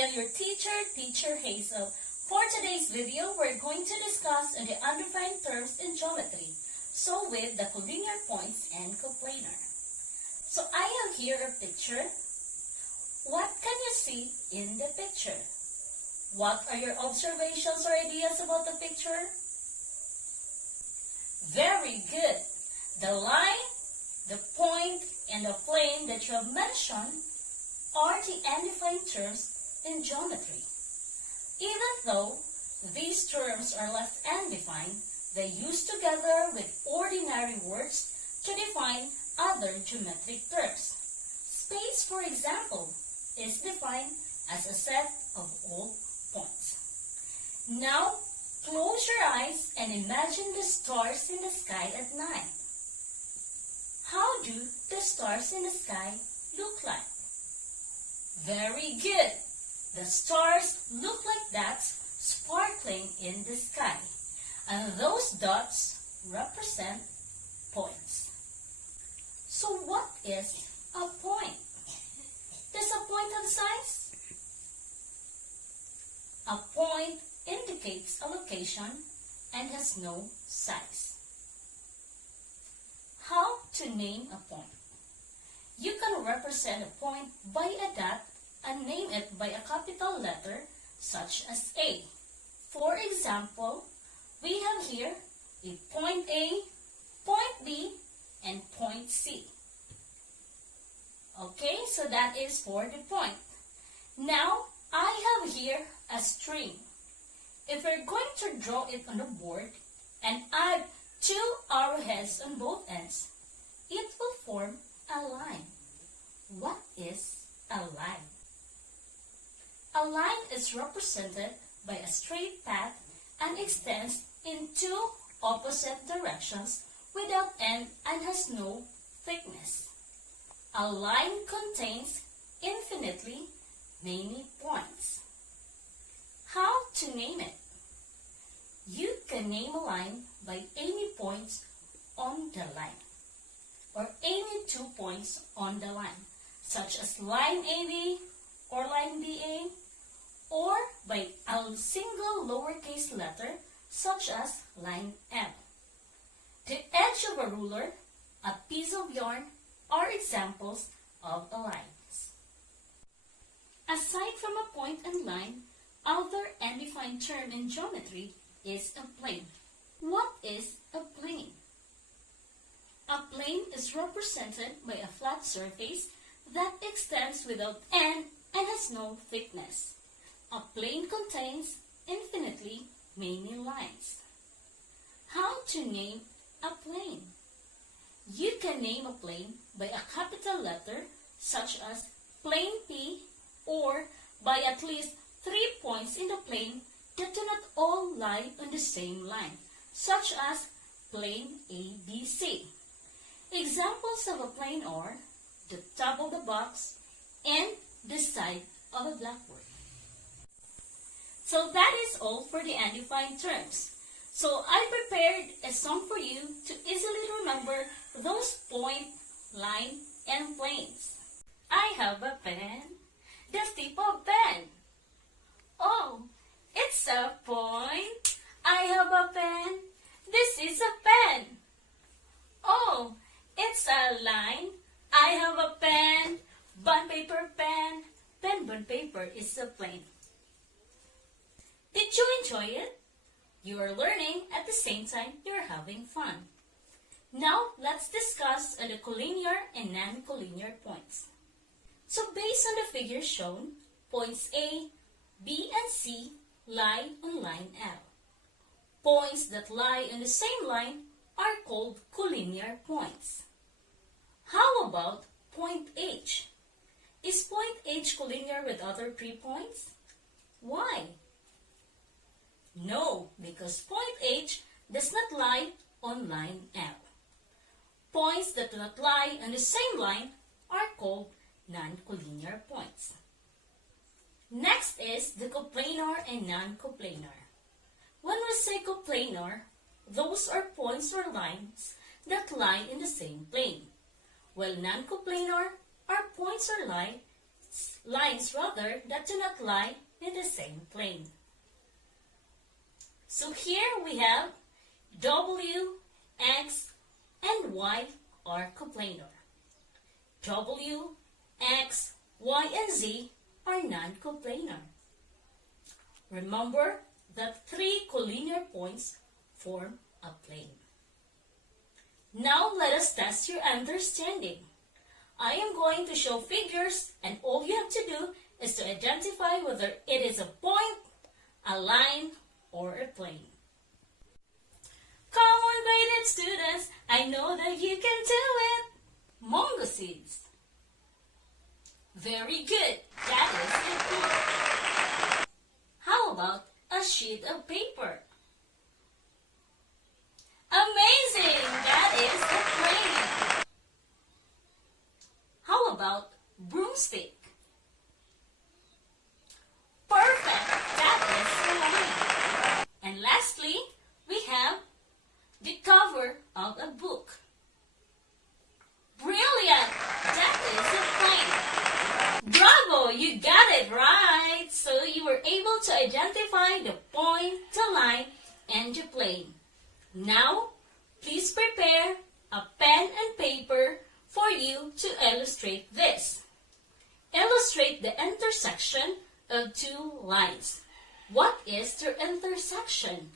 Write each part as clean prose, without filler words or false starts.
am your Teacher Hazel. For today's video, we're going to discuss the undefined terms in geometry. So with the collinear points and coplanar. So I have here a picture. What can you see in the picture? What are your observations or ideas about the picture? Very good. The line, the point, and the plane that you have mentioned are the undefined terms in geometry. Even though these terms are left undefined, they use together with ordinary words to define other geometric terms. Space, for example, is defined as a set of all points. Now, close your eyes and imagine the stars in the sky at night. How do the stars in the sky look like? Very good. The stars look like dots sparkling in the sky. And those dots represent points. So what is a point? Does a point have size? A point indicates a location and has no size. How to name a point? You can represent a point by a dot and name it by a capital letter such as A. For example, we have here a point A, point B, and point C. Okay, so that is for the point. Now, I have here a string. If we're going to draw it on the board and add two arrowheads on both ends, it will form a line. What is a line? A line is represented by a straight path and extends in two opposite directions without end and has no thickness. A line contains infinitely many points. How to name it? You can name a line by any points on the line or any 2 points on the line, such as line AB or line BA, or by a single lowercase letter such as line M. The edge of a ruler, a piece of yarn, are examples of a line. Aside from a point and line, other undefined term in geometry is a plane. What is a plane? A plane is represented by a flat surface that extends without end and has no thickness. A plane contains infinitely many lines. How to name a plane? You can name a plane by a capital letter such as plane P, or by at least 3 points in the plane that do not all lie on the same line, such as plane ABC. Examples of a plane are the top of the box and the side of a blackboard. So that is all for the undefined terms. So I prepared a song for you to easily remember those point, line, and planes. I have a pen, the tip of pen. Oh, it's a point. I have a pen. This is a pen. Oh, it's a line. I have a pen. Bond paper pen. Pen bond paper is a plane. Did you enjoy it? You are learning at the same time you're having fun. Now, let's discuss the collinear and non-collinear points. So based on the figures shown, points A, B, and C lie on line L. Points that lie on the same line are called collinear points. How about point H? Is point H collinear with other 3 points? Why? No, because point H does not lie on line L. Points that do not lie on the same line are called non-collinear points. Next is the coplanar and non-coplanar. When we say coplanar, those are points or lines that lie in the same plane, while non-coplanar are points or lines lines rather that do not lie in the same plane. So here we have W, X, and Y are coplanar. W, X, Y, and Z are non-coplanar. Remember that 3 collinear points form a plane. Now let us test your understanding. I am going to show figures, and all you have to do is to identify whether it is a point, a line, or a plane. Come on, graded students, I know that you can do it. Mango seeds. Very good, that is a plane. How about a sheet of paper? Amazing, that is a plane. How about broomstick? Perfect, that is a line. And lastly, we have the cover of a book. Brilliant, that is a plane. Bravo, you got it right. So you were able to identify the point, the line, and the plane. Now, please prepare a pen and paper for you to illustrate this. Illustrate the intersection of 2 lines. What is their intersection?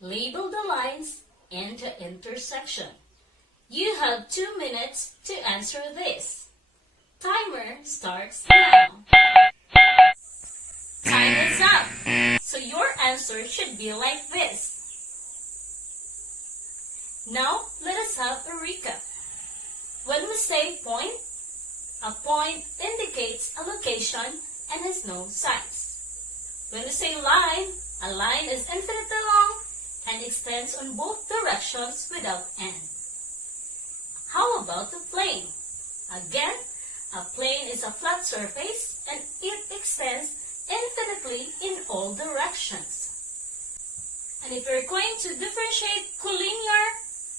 Label the lines and the intersection. You have 2 minutes to answer this. Timer starts now. Time is up. So your answer should be like this. Now, let us have a recap. When we say point, a point indicates a location and has no size. When we say line, a line is infinitely long and extends on both directions without end. How about the plane? Again, a plane is a flat surface and it extends infinitely in all directions. And if you're going to differentiate collinear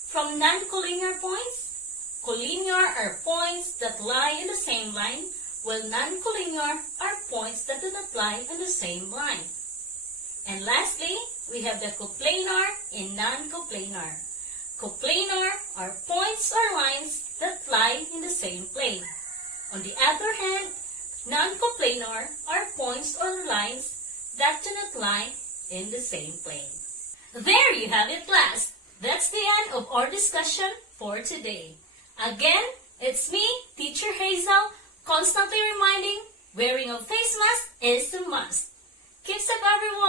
from non-collinear points, collinear are points that lie in the same line, while non-collinear are points that do not lie in the same line. And lastly, we have the coplanar and non-coplanar. Coplanar are points or lines that lie in the same plane. On the other hand, non-coplanar are points or lines that do not lie in the same plane. There you have it, class. That's the end of our discussion for today. Again, it's me, Teacher Hazel, constantly reminding wearing a face mask is the must. Keep safe, everyone.